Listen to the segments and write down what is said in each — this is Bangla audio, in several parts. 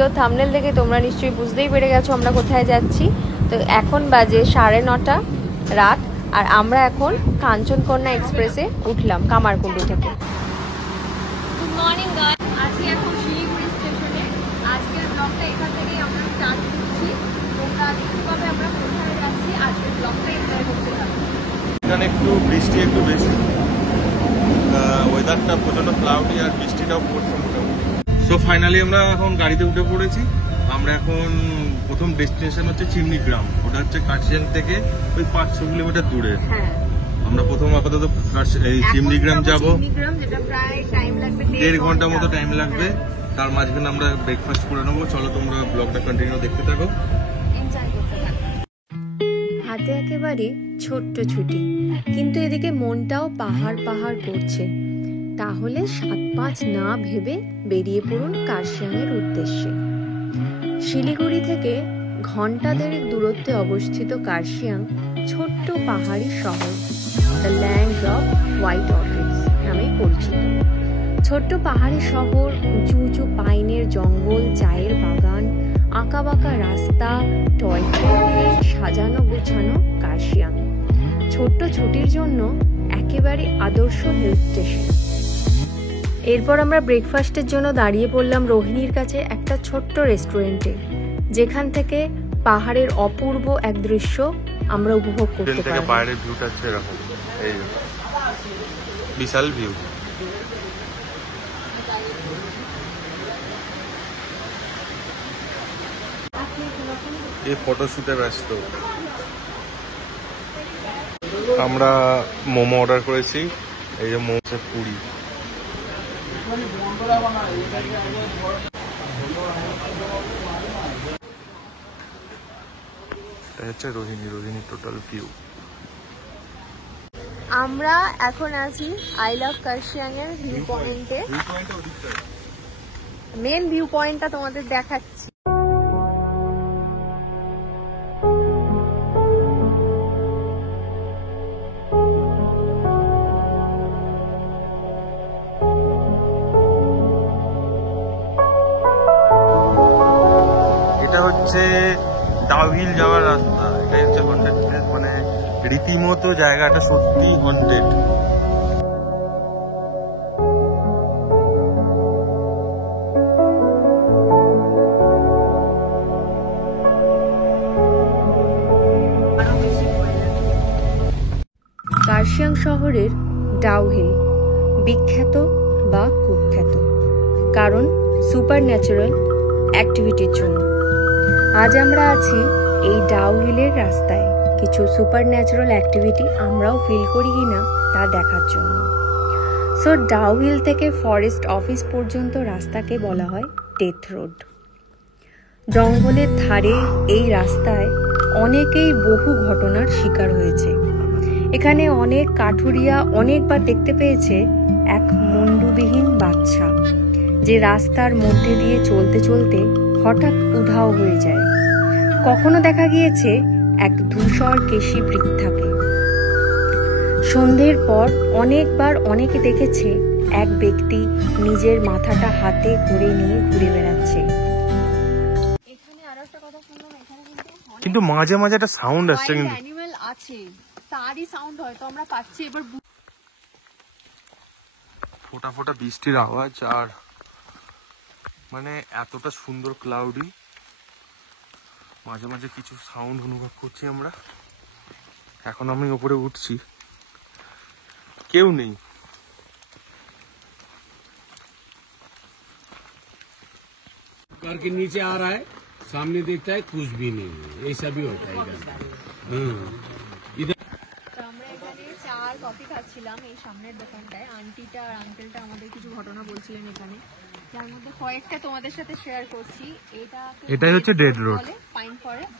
ভিডিও থাম্বনেল দেখে তোমরা নিশ্চয়ই বুঝতেই পেরে গেছো আমরা কোথায় যাচ্ছি। তো এখন বাজে 9:30 রাত, আর আমরা এখন কাঞ্চনকন্যা এক্সপ্রেসে উঠলাম কামারকুণ্ডু থেকে। গুড মর্নিং গাইস, আজকে এখন শিলিগুড়ি স্টেশনে। আজকের ব্লগটা এখান থেকেই আমরা স্টার্ট করছি। তোমরা দেখতে পাবে আমরা কোথায় যাচ্ছি। আজকের ব্লগটা এনজয় করতে থাকো। এখানে একটু বৃষ্টি একটু বেশি, ওয়েদারটা প্রচন্ড ক্লাউডি আর বৃষ্টিটাও পড়ছে মোটামুটি। সো ফাইনালি আমরা এখন গাড়িতে উঠে পড়েছি। আমরা এখন প্রথম ডেস্টিনেশন হচ্ছে চিমনিগ্রাম। ওটা হচ্ছে কার্শিয়াং থেকে ওই 500 কিলোমিটার দূরে। আমরা প্রথম আপাতত এই চিমনিগ্রাম যাব, 1.5 ঘন্টা মতো টাইম লাগবে। তার মাঝখানে আমরা ব্রেকফাস্ট করে নেবো। চলো তোমরা ব্লগটা কন্টিনিউ দেখতে থাকো। হাতে একেবারে ছোট্ট ছুটি, কিন্তু এদিকে মনটাও পাহাড় পাহাড় করছে। তাহলে 7-5 না ভেবে বেরিয়ে পড়ুন কার্শিয়াংয়ের উদ্দেশ্যে। শিলিগুড়ি থেকে ঘন্টা দেড়েক দূরত্বে অবস্থিত কার্শিয়াং ছোট্ট পাহাড়ি শহর, the land off white orchids নামে পরিচিত। ছোট্ট পাহাড়ি শহর, উঁচু উঁচু পাইনের জঙ্গল, চায়ের বাগান, আঁকাবাঁকা রাস্তা, টয় ট্রেন দিয়ে সাজানো গোছানো কার্শিয়াং ছোট্ট ছুটির জন্য একেবারে আদর্শ হিল স্টেশন। এরপর আমরা ব্রেকফাস্টের জন্য দাঁড়িয়ে পড়লাম রোহিণীর কাছে একটা ছোট্ট রেস্টুরেন্টে, যেখান থেকে পাহাড়ের অপূর্ব এক দৃশ্য আমরা উপভোগ করতে পারি। বাইরের ভিউটা হচ্ছে এরকম, এই বিশাল ভিউ। এই ফটোশুটে ব্যস্ত। আমরা মোমো অর্ডার করেছি, এই যে মোমো পুরি। এটা হচ্ছে রোহিণী টোটাল ভিউ। আমরা এখন আছি আই লাভ কার্শিয়াং এর ভিউ পয়েন্টে। মেন ভিউ পয়েন্টটা তোমাদের দেখাচ্ছি। এটা হচ্ছে ডাউহিল যাওয়ার রাস্তা। এটাই হচ্ছে হন্টেড প্লেস, মানে রীতিমতো জায়গাটা সত্যি হন্টেড। কার্শিয়াং শহরের ডাউহিল বিখ্যাত বা কুখ্যাত কারণ সুপার ন্যাচারাল অ্যাক্টিভিটির জন্য। আজ আমরা আছি এই ডাউহিলের রাস্তায়। কিছু সুপার ন্যাচারাল অ্যাক্টিভিটি আমরাও ফিল করি কিনা তা দেখার জন্য। সো ডাউহিল থেকে ফরেস্ট অফিস পর্যন্ত রাস্তাকে বলা হয় ডেথ রোড। জঙ্গলের ধারে এই রাস্তায় অনেকেই বহু ঘটনার শিকার হয়েছে। এখানে অনেক কাঠুরিয়া অনেকবার দেখতে পেয়েছে এক মুন্ডুবিহীন বাচ্চা, যে রাস্তার মধ্যে দিয়ে চলতে চলতে হঠাৎ উধাও হয়ে যায়। কখনো দেখা গিয়েছে এক ধূসর কেশী বৃদ্ধাকে। সন্ধ্যের পর অনেকবার অনেকে দেখেছে এক ব্যক্তি নিজের মাথাটা হাতে করে নিয়ে ঘুরে বেড়াচ্ছে। এখানে আরো একটা কথা শুনলাম, এখানে কিন্তু মাঝে মাঝে একটা সাউন্ড আসছে, কিন্তু অ্যানিমাল আছে, তারই সাউন্ড হয়তো আমরা পাচ্ছি। এবার ফোটা ফোটা বৃষ্টির আওয়াজ, আর মানে এতটা সুন্দর ক্লাউডি, মাঝে মাঝে কিছু সাউন্ড অনুভব করছি আমরা। এখন আমি উপরে উঠছি, কেউ নেই। कार के नीचे आ रहा है, सामने देखता है कुछ भी नहीं, ऐसा भी होता है इधर। আমরা এখানে চা আর কফি খাচ্ছিলাম এই সামনের দোকানটায়। আন্টিটা আর আঙ্কেলটা আমাদের কিছু ঘটনা বলছিলেন এখানে, যার মধ্যে কয়েকটা তোমাদের সাথে শেয়ার করছি। এটাই হচ্ছে ডেড রোড, পাইন ফরেস্ট।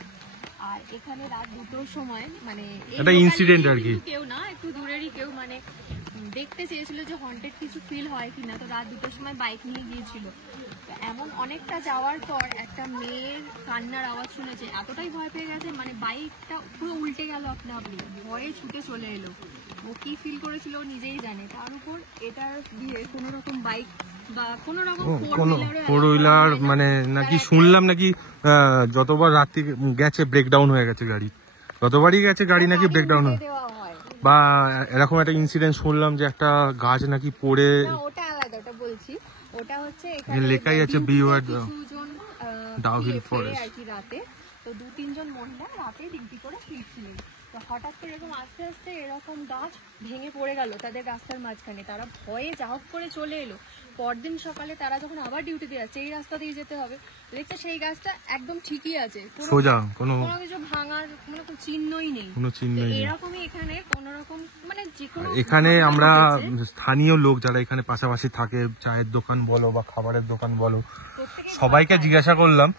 আর এখানে রাত 2টোর সময়, মানে এটা ইনসিডেন্ট আর কি, কেউ না, একটু দূরেরই কেউ, মানে দেখতে চেয়েছিল যে হন্টেড কিছু ফিল হয় কিনা। তো রাত 2টোর সময় বাইক নিয়ে গিয়েছিল। এমন অনেকটা যাওয়ার পর একটা মেয়ের কান্নার আওয়াজ শুনেছে, এতটাই ভয় পেয়ে গেছে, মানে বাইকটা পুরো উল্টে গেল আপনা আপনি, ভয়ে ছুটে চলে এলো। ও কি ফিল করেছিল ও নিজেই জানে। তার উপর এটার দিয়ে কোনো রকম বাইক বা কোনো রকম ফোর হুইলার মানে নাকি শুনলাম নাকি যতবার রাত্রি গেছে ব্রেকডাউন হয়ে গেছে গাড়ি, যতবারই গেছে গাড়ি নাকি ব্রেকডাউন হয়, বা এরকম একটা ইনসিডেন্ট শুনলাম যে একটা গাছ নাকি পড়ে। ওটা আলাদা, ওটা বলছি। ওটা হচ্ছে লেখাই আছে বিওয়ার্ড ডাউহিল ফরেস্ট আর কি রাতে। তো 2-3 জন মহিলা রাতে ডিউটি করে ফিরছিলেন, তো হঠাৎ করে এরকম আস্তে আস্তে এরকম গাছ ভেঙে পড়ে গেল তাদের রাস্তার মাঝখানে। তারা ভয়ে যা হোক করে চলে এলো। পরদিন সকালে তারা যখন আবার ডিউটিতে যাচ্ছে, এই রাস্তা দিয়ে যেতে হবে, দেখছে সেই গাছটা একদম ঠিকই আছে, সোজা, কোনো কিছু ভাঙার মানে কোনো চিহ্নই নেই। এরকমই এখানে কোন রকম মানে যেকোনো এখানে আমরা স্থানীয় লোক যারা এখানে পাশাপাশি থাকে, চায়ের দোকান বলো বা খাবারের দোকান বলো, সবাইকে জিজ্ঞাসা করলাম,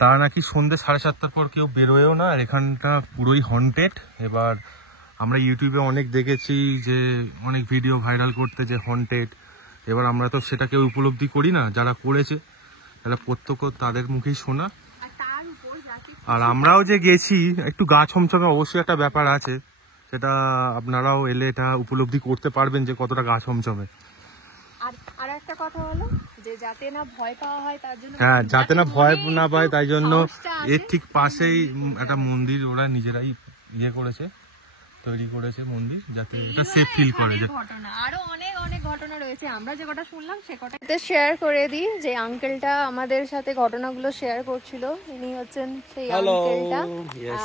তারা নাকি সন্ধ্যে 7:30টার পর কেউ বেরোয়ও না, আর এখানটা পুরোই হন্টেড। এবার আমরা ইউটিউবে অনেক দেখেছি যে অনেক ভিডিও ভাইরাল করতে যে হন্টেড, এবার আমরা তো সেটা কেউ উপলব্ধি করি না, যারা করেছে তারা প্রত্যক্ষ তাদের মুখেই শোনা। আর আমরাও যে গেছি একটু গা ছমছমে অবশ্যই একটা ব্যাপার আছে, সেটা আপনারাও এলে এটা উপলব্ধি করতে পারবেন যে কতটা গা ছমছমে। আর একটা কথা হলো যে যাতে না ভয় পাওয়া হয় তার জন্য, হ্যাঁ, যাতে না ভয় না পায় তাই জন্য এর ঠিক পাশেই একটা মন্দির ওরা নিজেরাই করেছে, তৈরি করেছে মন্দির, যাতে এটা সেফ ফিল করে। ঘটনা আরো অনেক অনেক ঘটনা রয়েছে, আমরা যে কটা শুনলাম সে কটা শেয়ার করে দিই। যে আঙ্কেলটা আমাদের সাথে ঘটনাগুলো শেয়ার করছিল, ইনি হচ্ছেন সেই আঙ্কেলটা।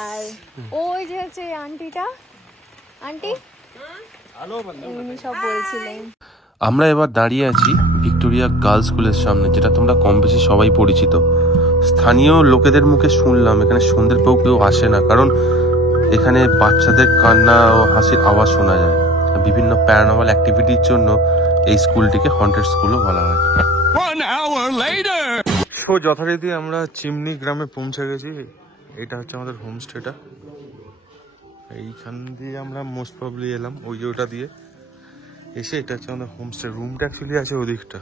আর ওই যে হচ্ছে আন্টিটা, আন্টি উনি সব বলছিলেন। আমরা এবার দাঁড়িয়ে আছি ভিক্টোরিয়া গার্লস স্কুলের সামনে, যেটা তোমরা কম বেশি সবাই পরিচিত। স্থানীয় লোকেদের মুখে শুনলাম এখানে সন্ধ্যের পর কেউ আসে না, কারণ এখানে বাচ্চাদের কান্না ও হাসির আওয়াজ শোনা যায়। বিভিন্ন প্যারানর্মাল অ্যাক্টিভিটির জন্য এই স্কুলটিকে হন্টেড স্কুলও বলা হয়। যথারীতি আমরা চিমনি গ্রামে পৌঁছে গেছি। এটা হচ্ছে আমাদের হোমস্টেটা, এইখান দিয়ে আমরা মোস্ট প্রবলি এলাম, ওই যে ওটা দিয়ে এসে। এটা হচ্ছে আমাদের হোমস্টে, রুমটা অ্যাকচুয়ালি আছে ওদিকটা।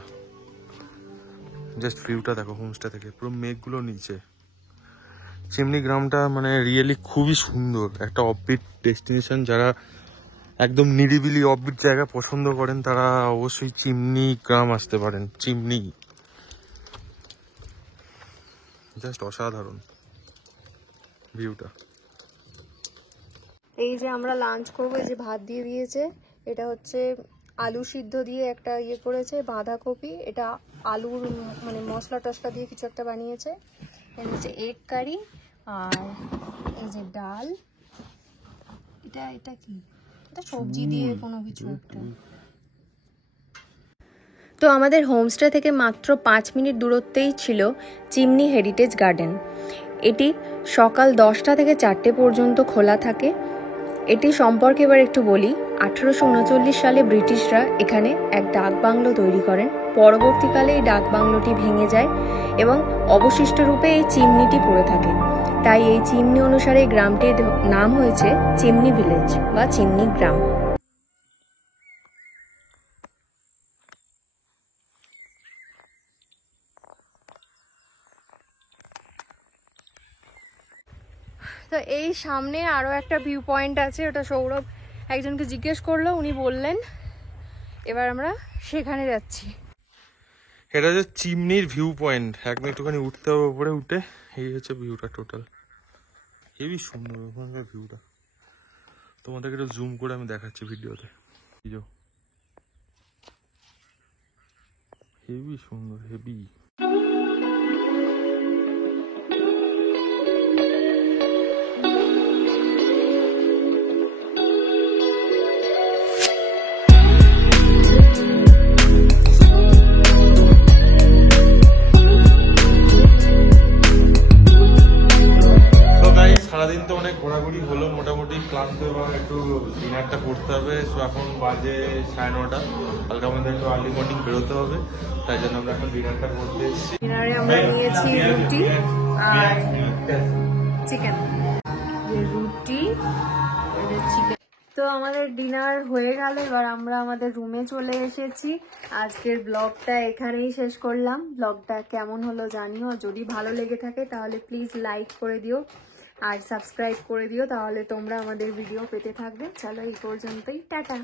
জাস্ট ভিউটা দেখো হোমস্টে থেকে, পুরো মেঘগুলো নিচে। চিমনি গ্রামটা মানে রিয়েলি খুবই সুন্দর, একটা অফবিট ডেস্টিনেশন। যারা একদম নিরিবিলি অফবিট জায়গা পছন্দ করেন তারা অবশ্যই চিমনি গ্রাম আসতে পারেন। চিমনি জাস্ট অসাধারণ ভিউটা। এই যে আমরা লাঞ্চ করবো, এই যে ভাত দিয়ে দিয়েছে, এটা হচ্ছে আলু সিদ্ধ দিয়ে একটা ইয়ে করেছে, বাঁধাকপি, এটা আলুর মানে মশলা টসলা দিয়ে কিছু একটা বানিয়েছে। এটা হচ্ছে এগ কারি, আর এই যে ডাল, এটা কি, এটা সবজি দিয়ে কোনো কিছু একটা। তো আমাদের হোমস্টে থেকে মাত্র 5 মিনিট দূরত্বেই ছিল চিমনি হেরিটেজ গার্ডেন। এটি সকাল 10টা থেকে 4টে পর্যন্ত খোলা থাকে। এটি সম্পর্কে এবার একটু বলি। 1839 সালে ব্রিটিশরা এখানে এক ডাক বাংলো তৈরি করেন। পরবর্তীকালে এই ডাক বাংলোটি ভেঙে যায় এবং অবশিষ্ট রূপে এই চিমনিটি পড়ে থাকে। তাই এই চিমনি অনুসারে এই গ্রামটির নাম হয়েছে চিমনি ভিলেজ বা চিমনি গ্রাম। তো এই সামনে আরো একটা ভিউ পয়েন্ট আছে, ওটা সৌরভ একজনকে জিজ্ঞেস করলো, উনি বললেন। এবার আমরা সেখানে যাচ্ছি। এটা হচ্ছে চিমনির ভিউ পয়েন্ট, একদম একটুখানি উঠতে হবে উপরে, উঠে এই হচ্ছে ভিউটা টোটাল। হেবি সুন্দর ওখানকার ভিউটা, তোমাদেরকে একটু জুম করে আমি দেখাচ্ছি ভিডিওতে। হেবি সুন্দর, হেভি। সারাদিন তো অনেক ঘোরাঘুরি হলো, মোটামুটি ক্লান্ত, এবং একটু ডিনারটা করতে হবে। সো এখন বাজে 9:30, কালকে আমাদের একটু আর্লি মর্নিং বেরোতে হবে, তাই জন্য আমরা এখন ডিনারটা করতে এসেছি। ডিনারে আমরা নিয়েছি রুটি আর চিকেন, রুটি চিকেন। তো আমাদের ডিনার হয়ে গেল, এবার আমরা আমাদের রুমে চলে এসেছি। আজকের ব্লগটা এখানেই শেষ করলাম। ব্লগটা কেমন হলো জানিও, যদি ভালো লেগে থাকে তাহলে প্লিজ লাইক করে দিও আর সাবস্ক্রাইব করে দিও, তাহলে তোমরা আমাদের ভিডিও পেতে থাকবে। চলো এই পর্যন্তই, টাটা।